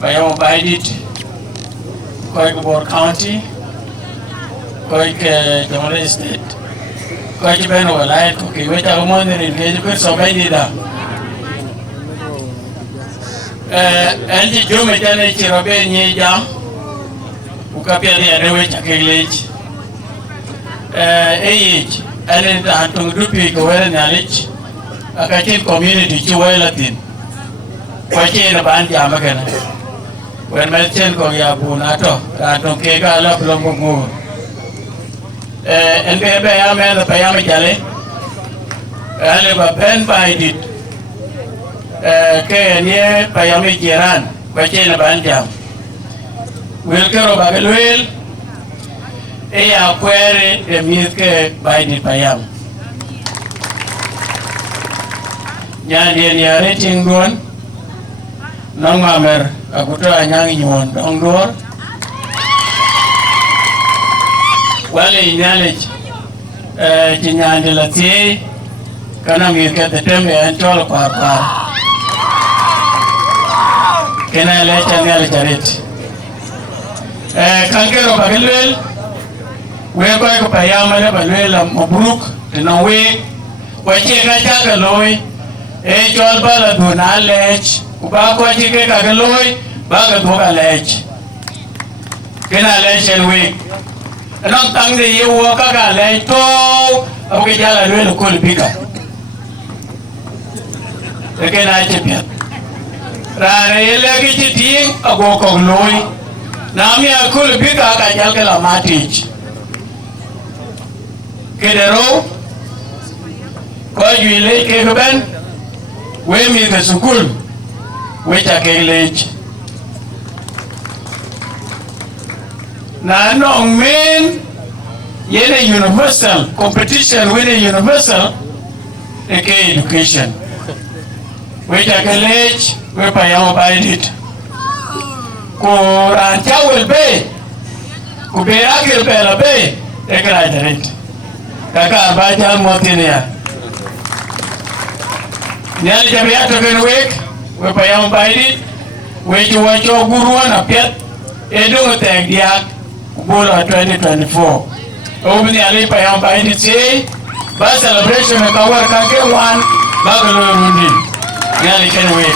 Payam Baidit, Koik County, Koik Jamaica State, Koik Beno Light, Koki, which are more than engagement of Baidida. And the Jumajane Chirobe Jam, Ukapia the Rewich Village, age, and to Rupi Goel knowledge, a Kachin community, Chihuahua. Kwache na bandi amagana. When Melchen ko ya bunato, atong kega la plongo mo. En bebe ya me na payama jale. Ale ba ben Baidit. Ke nie payama jiran, kwache na bandi am. Wilkero bagelwel. Ya kwere de miske Baidit payam. Nyandi ni rating don. Nong mamer akuto anyang nyuon dong dor wale inyalech chinyande la tie kana mi ke tembe antol par kena le changale charit kankero bagelwel we ko payama le balwela mabruk tinawe wache ka chaga loy chol bala donalech Ubako chike kageloi baga doga lech kena lech elwe nang tangde ye woka ga lech to abuke jala lwe ko libika kena chepia rare ele ki ting ago ko loi nami akul bika ka jal kala matich kedero ko yile ke ben we mi ka sukul which are village. Now, no mean yene universal competition with a universal education. Which are village, we payam Baidit. Ko rancha will be, ko berakil bela be, graduate. Kaka bajal motinia. Nyal jabiato gen week. We payam Baidit, we do what your guru and a pet, edo tag yak, Bola 2024. Open the Ali payam Baidit say, but celebration of our country one, Bagalo Rundi. Nearly can wait.